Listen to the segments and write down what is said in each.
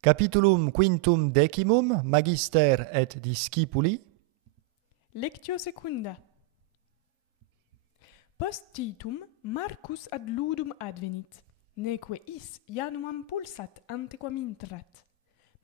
Capitulum quintum decimum, Magister et Discipuli. Lectio secunda. Post titum Marcus ad ludum advenit, neque is Januam pulsat antequam intrat.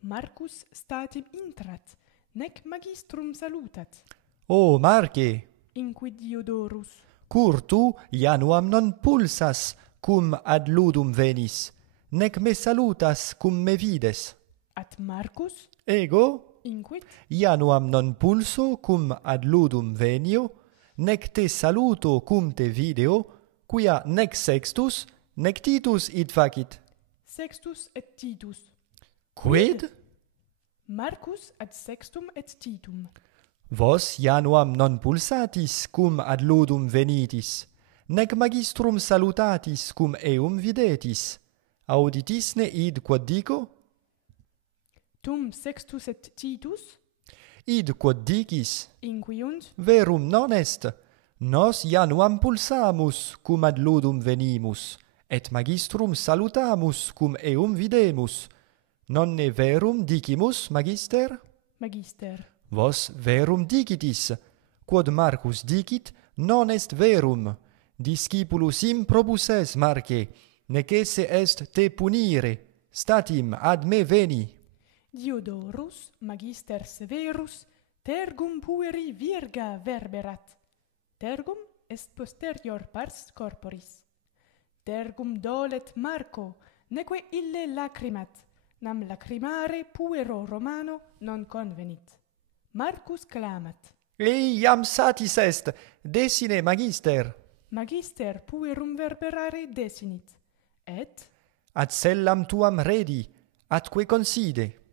Marcus statim intrat, nec magistrum salutat. O Marce, Inquit Diodorus. cur tu Januam non pulsas cum ad ludum venis, nec me salutas cum me vides. At Marcus? Ego, Inquit. Januam non pulso cum ad ludum venio, nec te saluto cum te video, quia nec Sextus, nec Titus id facit. Sextus et Titus. Quid? Marcus ad sextum et Titum. Vos Januam non pulsatis cum ad ludum venitis, nec magistrum salutatis cum eum videtis. Auditisne id quod dico? Tum Sextus et Titus? Id quod dicis, Inquiunt. verum non est. Nos Januam pulsamus cum ad ludum venimus, et magistrum salutamus cum eum videmus. Nonne verum dicimus, Magister? Magister. Vos verum dicitis, quod Marcus dicit, non est verum. Discipulus improbus es, Marce, nec esse est te punire, statim ad me veni. Diodorus, magister severus, tergum pueri virga verberat. Tergum est posterior pars corporis. Tergum dolet Marco, neque ille lacrimat, nam lacrimare puero Romano non convenit. Marcus clamat. Iam satis est, decine, Magister. Magister puerum verberare desinit. Et Ad cellam tuam redi, atque conside.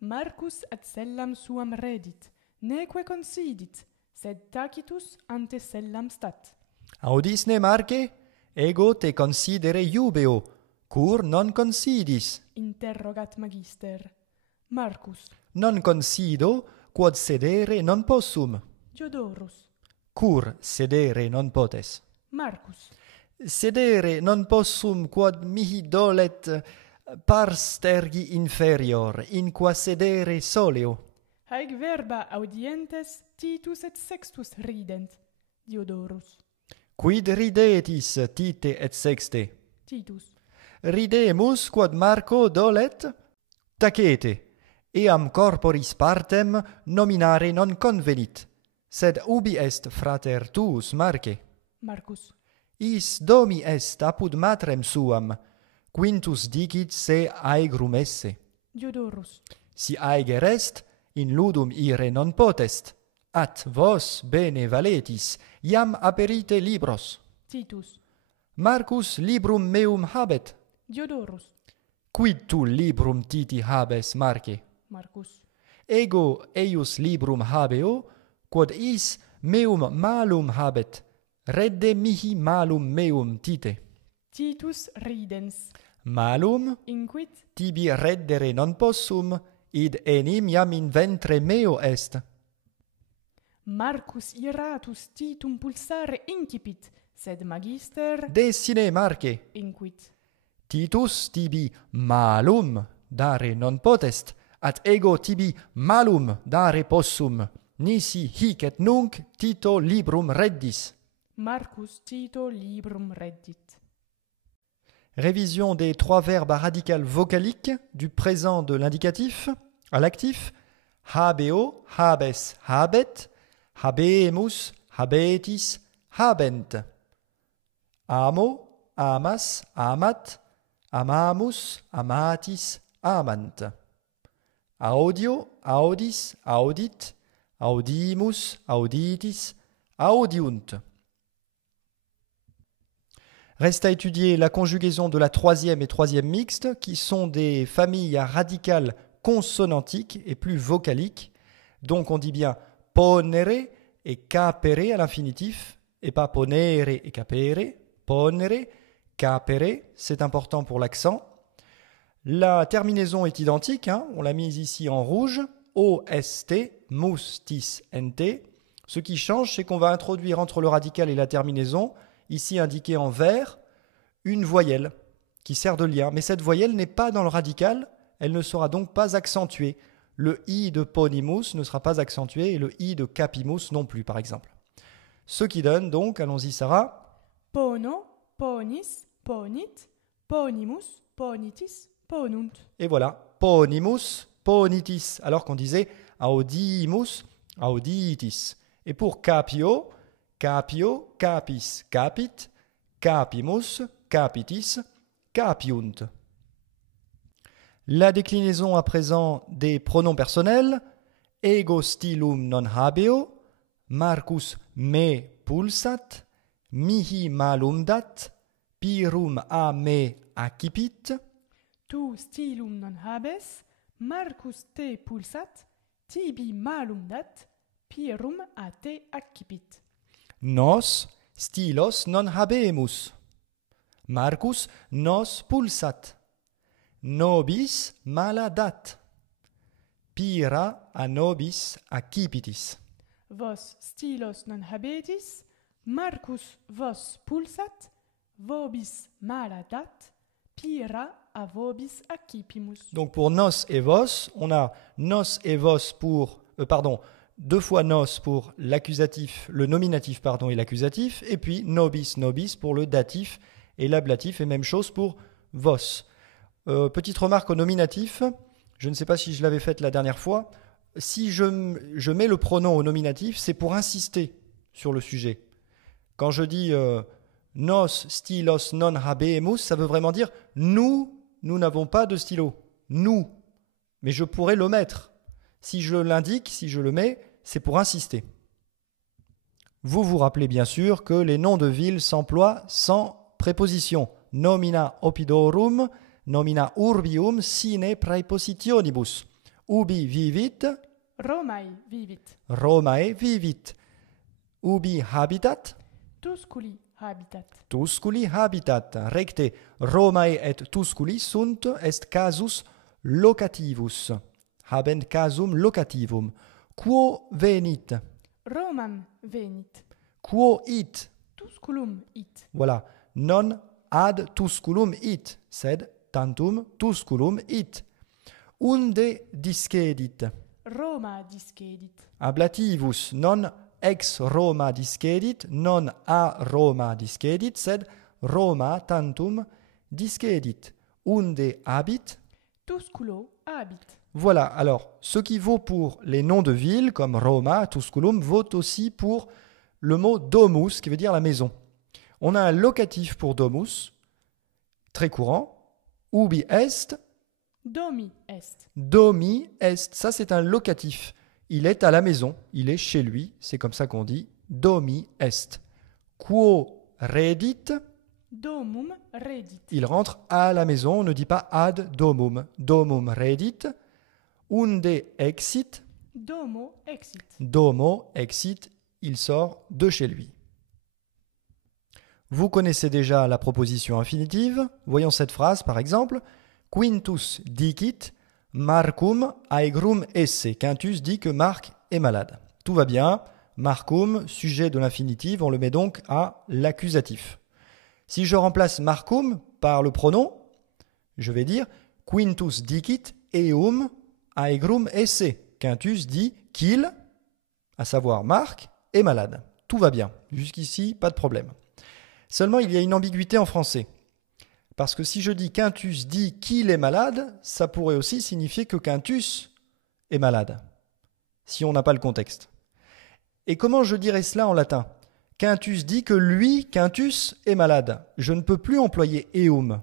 Marcus ad cellam suam redit, neque considit, sed tacitus ante cellam stat. Audisne, Marce? Ego te considere iubeo, cur non considis. Interrogat magister. Marcus. Non consido, quod sedere non possum. Diodorus. Cur sedere non potes. Marcus. Sedere non possum quod mihi dolet pars tergi inferior, in qua sedere soleo. Haec verba audientes Titus et Sextus rident. Diodorus. Quid ridetis, Tite et Sexte? Titus. Ridemus quod Marco dolet? Tacete, eam corporis partem nominare non convenit, sed ubi est frater tuus, Marce? Marcus. Is domi est apud matrem suam, quintus dicit se aegrum esse. Diodorus. Si aeger est, in ludum ire non potest. At vos bene valetis, iam aperite libros. Titus. Marcus librum meum habet. Diodorus. Quid tu librum Titi habes, Marce? Marcus. Ego eius librum habeo, quod is meum malum habet. Redde mihi malum meum, Tite. Titus ridens. Malum? Inquit. Tibi reddere non possum, id enim iam in ventre meo est. Marcus iratus Titum pulsare incipit, sed magister. Decine, Marce. Inquit. Titus tibi malum dare non potest, at ego tibi malum dare possum. Nisi hic et nunc Tito librum reddis. Marcus Tito librum reddit. Révision des trois verbes à radical vocalique du présent de l'indicatif à l'actif. Habeo, habes, habet, habemus, habetis, habent. Amo, amas, amat, amamus, amatis, amant. Audio, audis, audit, audimus, auditis, audiunt. Reste à étudier la conjugaison de la troisième et troisième mixte, qui sont des familles à radicales consonantiques et plus vocaliques. Donc on dit bien ponere et capere à l'infinitif, et pas ponere et capere. Ponere, capere, c'est important pour l'accent. La terminaison est identique, on l'a mise ici en rouge, OST, mus, tis, nt. Ce qui change, c'est qu'on va introduire entre le radical et la terminaison, ici indiqué en vert, une voyelle qui sert de lien. Mais cette voyelle n'est pas dans le radical, elle ne sera donc pas accentuée. Le i de ponimus ne sera pas accentué et le i de capimus non plus, par exemple. Ce qui donne donc, allons-y Sarah, Pono, ponis, ponit, ponimus, ponitis, ponunt. et voilà, ponimus, ponitis, alors qu'on disait audimus, auditis. Et pour capio, capio, capis, capit, capimus, capitis, capiunt. La déclinaison à présent des pronoms personnels, ego stylum non habeo, Marcus me pulsat, mihi malum dat, pirum a me accipit, Tu stylum non habes, Marcus te pulsat, tibi malum dat, pirum a te accipit. nos stylos non habemus, Marcus nos pulsat, nobis mala dat, pira a nobis accipitis. Vos stylos non habetis, Marcus vos pulsat, vobis mala dat, pira a vobis accipimus. Donc pour nos et vos, on a nos et vos pour, deux fois nos pour l'accusatif, le nominatif et l'accusatif, et puis nobis, nobis pour le datif et l'ablatif, et même chose pour vos. Petite remarque au nominatif, je ne sais pas si je l'avais faite la dernière fois, si je mets le pronom au nominatif, c'est pour insister sur le sujet. Quand je dis nos stylos non habemus, ça veut vraiment dire nous n'avons pas de stylo. Nous. Mais je pourrais le mettre. Si je l'indique, si je le mets, c'est pour insister. Vous vous rappelez bien sûr que les noms de villes s'emploient sans préposition. Nomina opidorum, nomina urbium sine praepositionibus. Ubi vivit, Romae vivit, Romae vivit. Ubi habitat, Tusculi habitat. Tusculi habitat. Recte Romae et Tusculi sunt est casus locativus. Habent casum locativum. Quo venit? Romam venit, Quo it? Tusculum it. Voilà. Non ad Tusculum it, sed tantum Tusculum it. Unde discedit? Roma discedit, Ablativus non ex Roma discedit, non a Roma discedit, sed Roma tantum discedit. Unde habit? Tusculo habit. Voilà, alors, ce qui vaut pour les noms de villes, comme Roma, Tusculum, vaut aussi pour le mot domus, qui veut dire la maison. On a un locatif pour domus, très courant, ubi est, Domi est, domi est, ça c'est un locatif. Il est à la maison, il est chez lui, c'est comme ça qu'on dit, domi est. Quo redit, domum redit, il rentre à la maison, on ne dit pas ad domum. Domum redit, unde exit, domo exit. domo exit, il sort de chez lui. Vous connaissez déjà la proposition infinitive. Voyons cette phrase par exemple. Quintus dicit, Marcum aegrum esse. Quintus dit que Marc est malade. Tout va bien. Marcum, sujet de l'infinitive, on le met donc à l'accusatif. Si je remplace Marcum par le pronom, je vais dire Quintus dicit eum aegrum esse. Quintus dit qu'il, à savoir Marc, est malade. Tout va bien. Jusqu'ici, pas de problème. Seulement, il y a une ambiguïté en français. Parce que si je dis Quintus dit qu'il est malade, ça pourrait aussi signifier que Quintus est malade, si on n'a pas le contexte. Et comment je dirais cela en latin? Quintus dit que lui, Quintus, est malade. Je ne peux plus employer eum,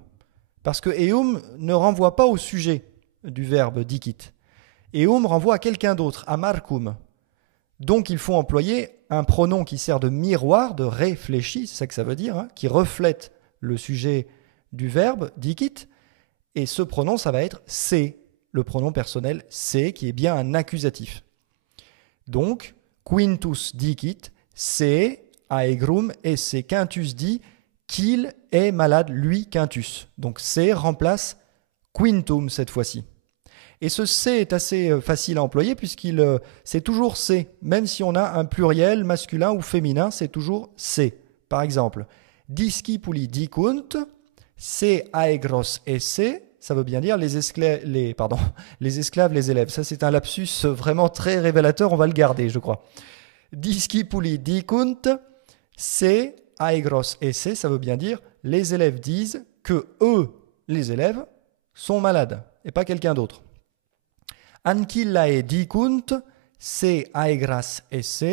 parce que eum ne renvoie pas au sujet du verbe dicit. Eum renvoie à quelqu'un d'autre, à Marcum. Donc il faut employer un pronom qui sert de miroir, de réfléchi, c'est ça que ça veut dire, qui reflète le sujet du verbe dicit, et ce pronom, ça va être c'est, le pronom personnel c'est, qui est bien un accusatif. Donc, Quintus dicit, c'est aegrum, et c'est Quintus dit qu'il est malade, lui, Quintus. Donc, c'est remplace quintum cette fois-ci. Et ce c'est est assez facile à employer puisqu'il c'est toujours c'est, même si on a un pluriel masculin ou féminin, c'est toujours c'est. Par exemple, discipuli dicunt, se aegros esse, ça veut bien dire les esclaves, les esclaves, les élèves. Ça, c'est un lapsus vraiment très révélateur, on va le garder, je crois. Discipuli dicunt, se aegros esse, ça veut bien dire les élèves disent que eux, les élèves, sont malades et pas quelqu'un d'autre. Ancillae dicunt, se aegras esse,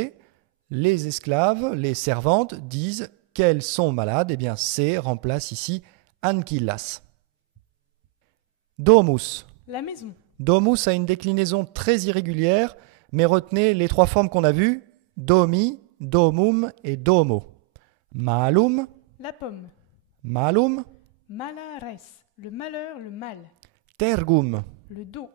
les esclaves, les servantes disent qu'elles sont malades. Eh bien, se remplace ici ancillas. Domus. La maison. Domus a une déclinaison très irrégulière, mais retenez les trois formes qu'on a vues, domi, domum et domo. Malum, La pomme. malum, Malares. Le malheur, le mal. tergum. Le dos.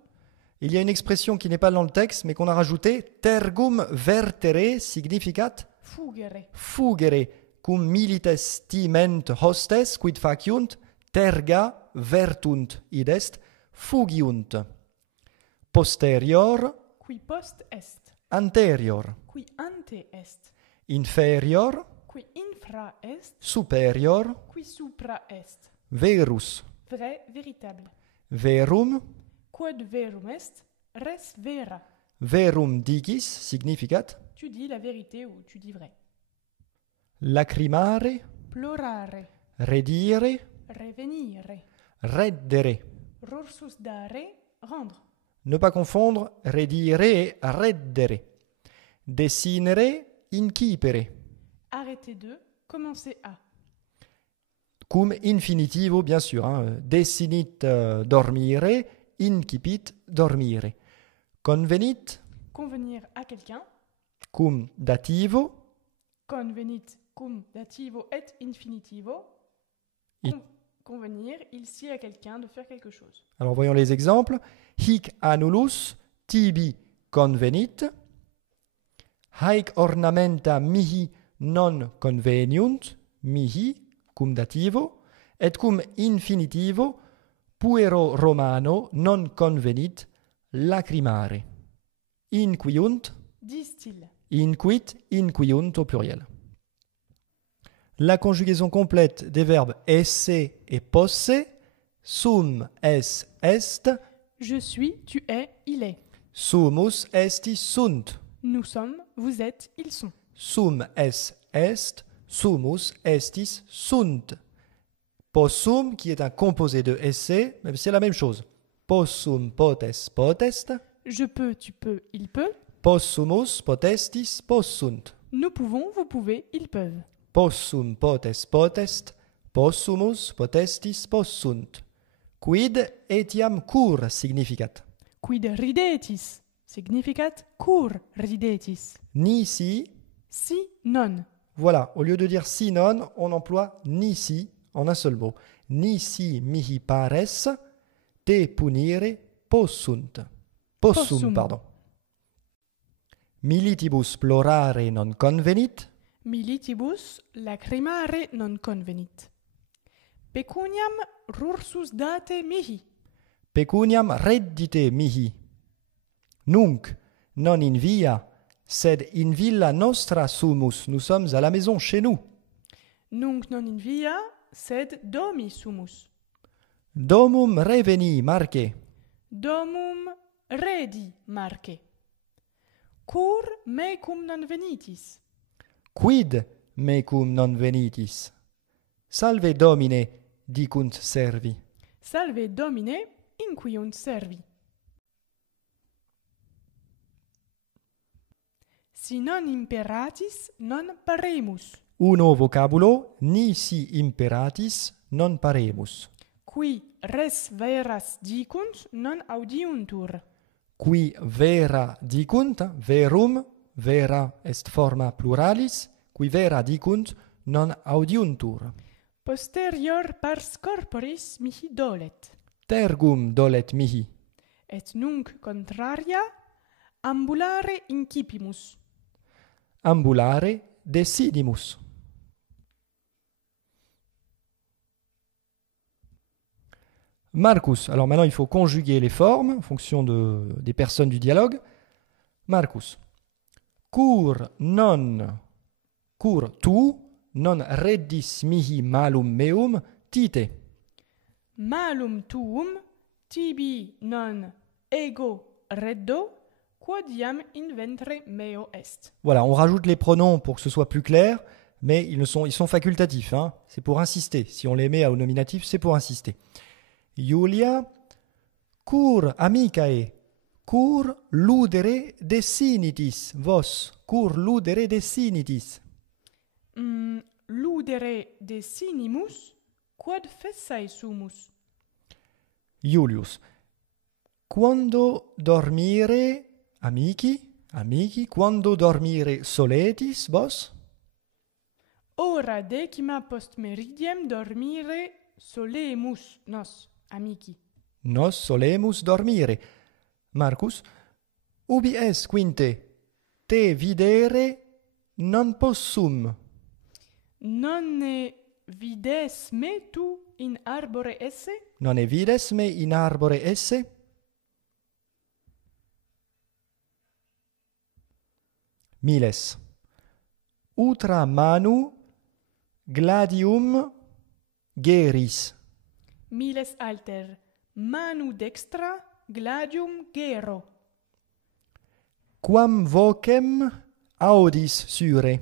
Il y a une expression qui n'est pas dans le texte, mais qu'on a rajoutée, tergum vertere significat Fugere. fugere, cum milites timent hostes, quid faciunt, terga vertunt, id est, fugiunt. Posterior, Qui post est. anterior, Qui ante est. inferior, Qui infra est. superior, Qui supra est. verus, Vrai, véritable. verum, Quod verum est, res vera. verum dicis significat Tu dis la vérité ou tu dis vrai. lacrimare, Plorare. redire, Revenire. reddere. Rursus dare. Rendre. Ne pas confondre redire et reddere. Dessinere, incipere. Arrêtez de. Commencez à. Cum infinitivo, bien sûr. Desinit dormire, incipit dormire. Convenit, Convenir à quelqu'un. cum dativo, Convenit cum dativo et infinitivo. I- Convenir, il sied à quelqu'un de faire quelque chose. alors voyons les exemples. Hic annulus tibi convenit. Haec ornamenta mihi non conveniunt. Mihi, cum dativo. Et cum infinitivo, puero romano non convenit lacrimare. Inquiunt, Disent-ils. inquit, inquiunt au pluriel. La conjugaison complète des verbes esse et posse, sum es est, Je suis, tu es, il est. sumus esti sunt, Nous sommes, vous êtes, ils sont. sum es est, sumus estis sunt. Possum, qui est un composé de esse, même si c'est la même chose. Possum, potes, potest, Je peux, tu peux, il peut. possumus, potestis, possunt. Nous pouvons, vous pouvez, ils peuvent. Possum, potes, potest, possumus, potestis, possunt. Quid etiam cur significat. Quid ridetis significat cur ridetis. Nisi, Si, non. voilà, au lieu de dire si non, on emploie nisi en un seul mot. Nisi mihi pares, te punire possunt. Possum, Possum. pardon. Militibus plorare non convenit. Militibus lacrimare non convenit. Pecuniam rursus date mihi. Pecuniam reddite mihi. Nunc, non in via, sed in villa nostra sumus. Nous sommes à la maison chez nous. Nunc non in via, sed domi sumus. Domum reveni, Marce. Domum redi marce. Cur mecum non venitis. Quid mecum non venitis? Salve Domine, dicunt servi. Salve Domine, inquiunt servi. Si non imperatis, non paremus. Uno vocabulo, nisi imperatis, non paremus. Qui res veras dicunt, non audiuntur. Qui vera dicunt, verum, vera est forma pluralis, qui vera dicunt, non audiuntur. Posterior pars corporis mihi dolet. Tergum dolet mihi. Et nunc contraria ambulare incipimus. Ambulare decidimus. Marcus. Alors maintenant, il faut conjuguer les formes en fonction des personnes du dialogue. Marcus. Cur tu non reddis mihi malum meum tite. Malum tuum tibi non ego reddo, quodiam inventre meo est. Voilà, on rajoute les pronoms pour que ce soit plus clair, mais ils sont facultatifs. Hein. C'est pour insister. Si on les met au nominatif, c'est pour insister. Julia, cur amicae, cur ludere desinitis, vos, cur ludere desinitis. Ludere desinimus, quod fessae sumus. Julius, quando dormire, amici, quando dormire soletis, vos? Ora decima post meridiem dormire solemus nos, amici. Nos solemus dormire. Marcus, ubi es quinte? Te videre non possum. Non ne vides me tu in arbore esse? Non ne vides me in arbore esse? Miles. Utra manu gladium geris. Miles alter, manu dextra gladium gero. Quam vocem audis syre?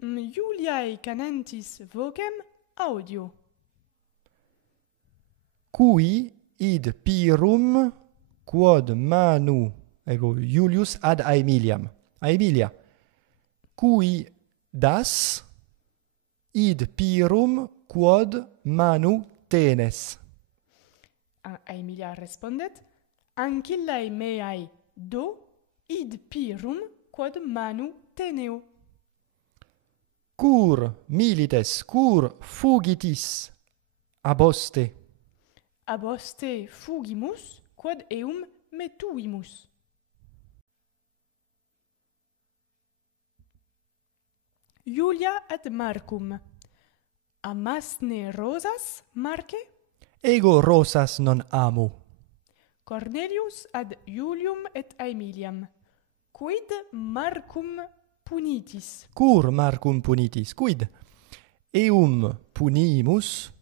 Iuliae canentis vocem audio. Cui id pirum quod manu, ego Julius ad Aemiliam. Aemilia. Cui das id pirum quod manu tenes. Aemilia respondet, ancillae meae do id pirum quod manu teneo. Cur milites, cur fugitis aboste? Aboste fugimus, quod eum metuimus. Julia ad Marcum. Amasne rosas, Marce? Ego rosas non amo. Cornelius ad Iulium et Aemiliam. Quid Marcum punitis? Cur Marcum punitis? Quid? Eum punimus,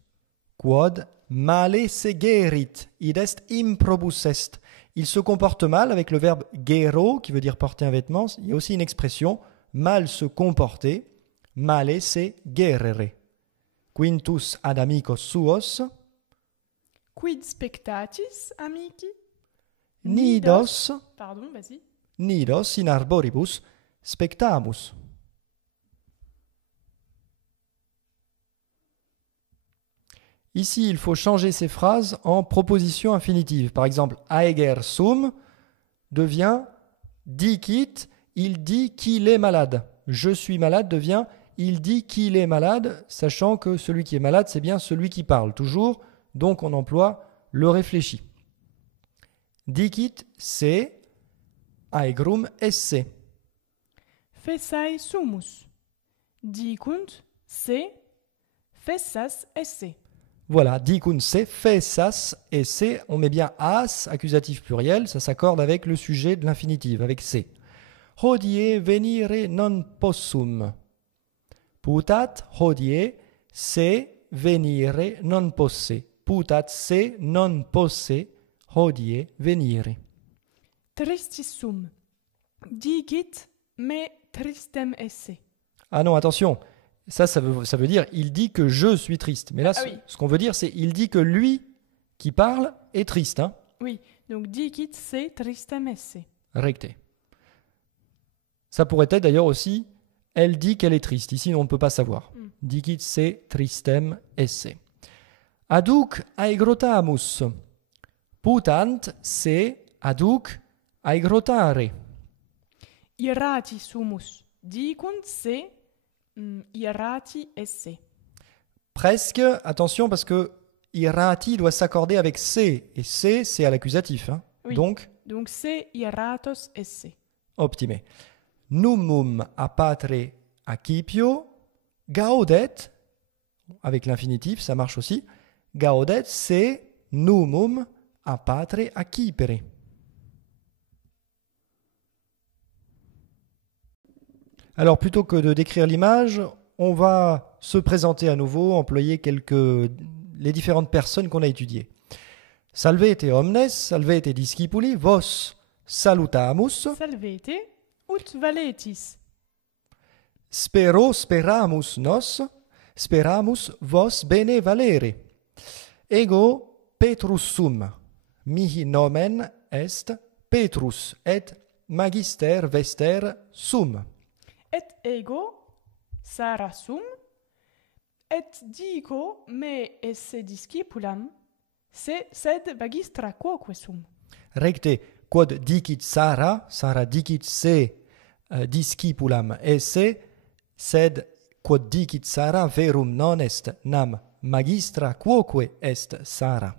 quod male segerit, id est improbus est. Il se comporte mal avec le verbe gero, qui veut dire porter un vêtement. Il y a aussi une expression, mal se comporter, male se gerere. Quintus ad amicos suos, Quid spectatis, amici? nidos, Pardon, vas-y. nidos in arboribus spectamus. Ici, il faut changer ces phrases en proposition infinitive. Par exemple, aeger sum devient dicit, il dit qu'il est malade. Je suis malade devient il dit qu'il est malade, sachant que celui qui est malade, c'est bien celui qui parle. Toujours, donc on emploie le réfléchi. Dicit se, aegrum esse. Fessae sumus. Dicunt se, fessas esse. Voilà, dicunt se, fessas esse. On met bien as, accusatif pluriel, ça s'accorde avec le sujet de l'infinitive, avec se. Hodie venire non possum. Putat hodie se venire non posse. Putat se non posse hodie venire. Tristis sum. Dicit me tristem esse. Ah non, attention, ça veut dire il dit que je suis triste. Mais là, oui. ce qu'on veut dire, c'est il dit que lui qui parle est triste. Hein? Oui, donc dicit se tristem esse. Recte. Ça pourrait être d'ailleurs aussi elle dit qu'elle est triste. Ici, on ne peut pas savoir. Dicit se tristem esse. Aduc aegrotamus. Putant se aduc aegrotare. Irati sumus. Dicunt se irati esse. Presque, attention, parce que irati doit s'accorder avec se. Et se, c'est à l'accusatif. Hein? Oui. Donc, se iratos esse. optime. Numum a patre accipio, gaudet, avec l'infinitif, ça marche aussi, gaudet se numum a patre accipere. Alors, plutôt que de décrire l'image, on va se présenter à nouveau, employer les différentes personnes qu'on a étudiées. Salvete omnes, salvete discipuli, vos salutamus, Salvete, ut valetis. speramus nos, speramus vos bene valere. Ego Petrus sum, mihi nomen est Petrus, et magister vester sum. Et ego, Sara sum, et dico me esse discipulam, sed magistra quoque sum. Recte, quod dicit Sara, Sara dicit se discipulam esse, sed quod dicit Sara verum non est nam magistra quoque est Sara.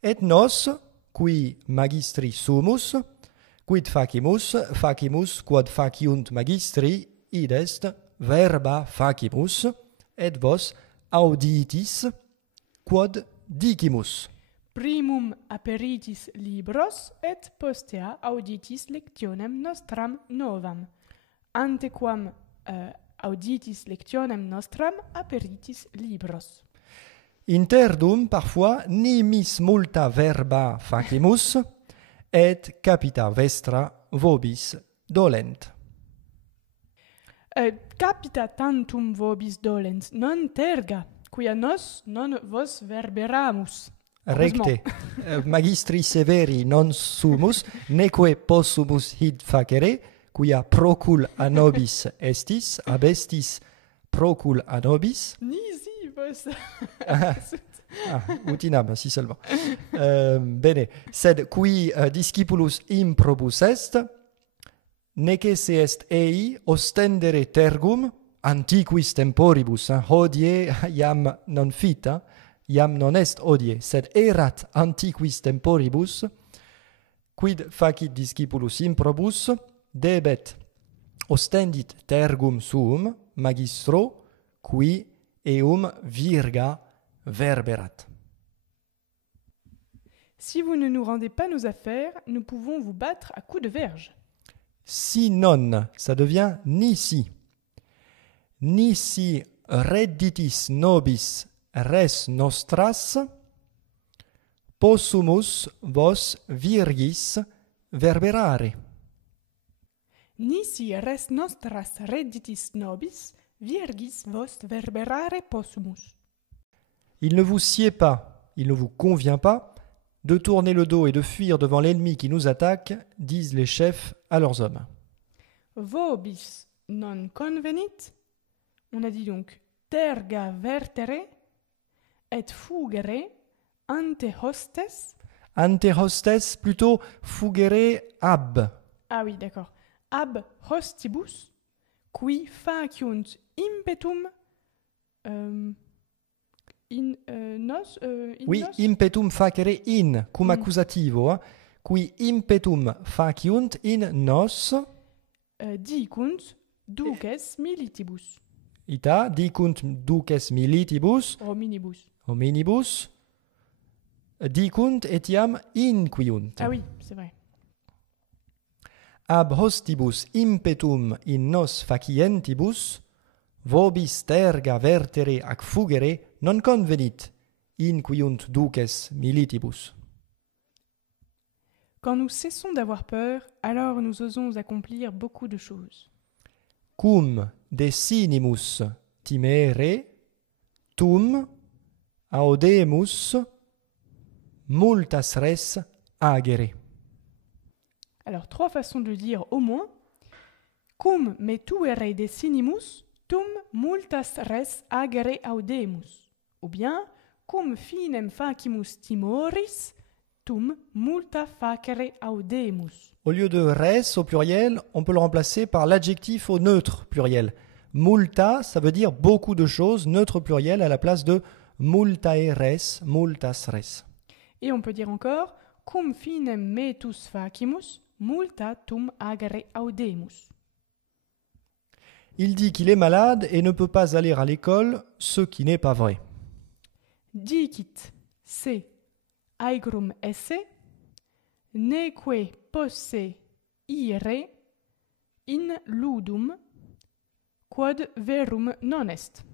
Et nos, qui magistri sumus, quid facimus quod faciunt magistri, id est verba facimus, et vos auditis quod dicimus. Primum aperitis libros, et postea auditis lectionem nostram novam. Antequam auditis lectionem nostram aperitis libros. Interdum parfois nimis multa verba facimus, et capita vestra vobis dolent. Capita tantum vobis dolens, non terga, quia nos non vos verberamus. Recte, magistri severi non sumus, neque possumus hid facere, quia procul a nobis estis, abestis procul a nobis. Nisi vos. Utinam, si seulement. Bene, sed qui discipulus improbus est, necesse est ei ostendere tergum antiquis temporibus, hodie iam non fit, iam non est hodie, sed erat antiquis temporibus, quid facit discipulus improbus, debet ostendit tergum suum magistro, qui eum virga verberat. Si vous ne nous rendez pas nos affaires, nous pouvons vous battre à coups de verge. Si non, ça devient nisi. Nisi redditis nobis res nostras, possumus vos virgis verberare. Nisi res nostras redditis nobis, virgis vos verberare possumus. Il ne vous sied pas, il ne vous convient pas de tourner le dos et de fuir devant l'ennemi qui nous attaque, disent les chefs à leurs hommes. Vobis non convenit, on a dit donc terga vertere, et fugere ante hostes. Ante hostes, plutôt fugere ab. Ah oui, d'accord. Ab hostibus, qui faciunt impetum in nos. Oui, nos? impetum facere in, cum accusativo, qui impetum faciunt in nos, dicunt duces militibus. ita, dicunt duces militibus, hominibus, dicunt etiam inquiunt. Ah oui, c'est vrai. Ab hostibus impetum in nos facientibus, vobis terga vertere ac fugere non convenit, inquiunt duces militibus. Quand nous cessons d'avoir peur, alors nous osons accomplir beaucoup de choses. Cum desinimus timere, tum audemus multas res agere. Alors, 3 façons de dire au moins. Cum me tuere desinimus, tum multas res agere audemus. Ou bien, cum finem facimus timoris, tum multa facere audemus. Au lieu de res au pluriel, on peut le remplacer par l'adjectif au neutre pluriel. Multa, ça veut dire beaucoup de choses, neutre pluriel à la place de multae res, multas res. Et on peut dire encore, cum finem metus facimus, multa tum agere audemus. Il dit qu'il est malade et ne peut pas aller à l'école, ce qui n'est pas vrai. Dicit se aegrum esse, neque posse ire in ludum, quod verum non est.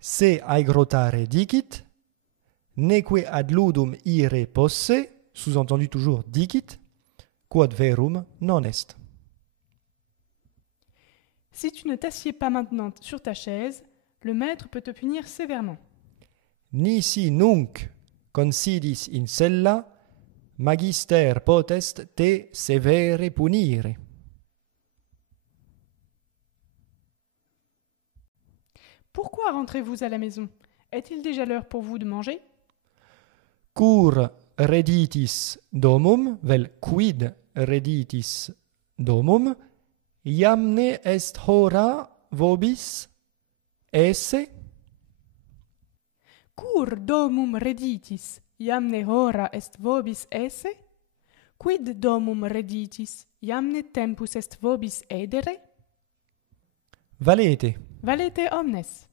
Se aegrotare dicit, neque ad ludum ire posse, sous-entendu toujours dicit, quod verum non est. Si tu ne t'assieds pas maintenant sur ta chaise, le maître peut te punir sévèrement. Nisi nunc considis in sella, magister potest te severe punire. Pourquoi rentrez-vous à la maison? Est-il déjà l'heure pour vous de manger? Cur reditis domum, vel quid reditis domum, iamne est hora vobis esse? Cur domum reditis, iamne hora est vobis esse? Quid domum reditis, iamne tempus est vobis edere? Valete. Valete omnes.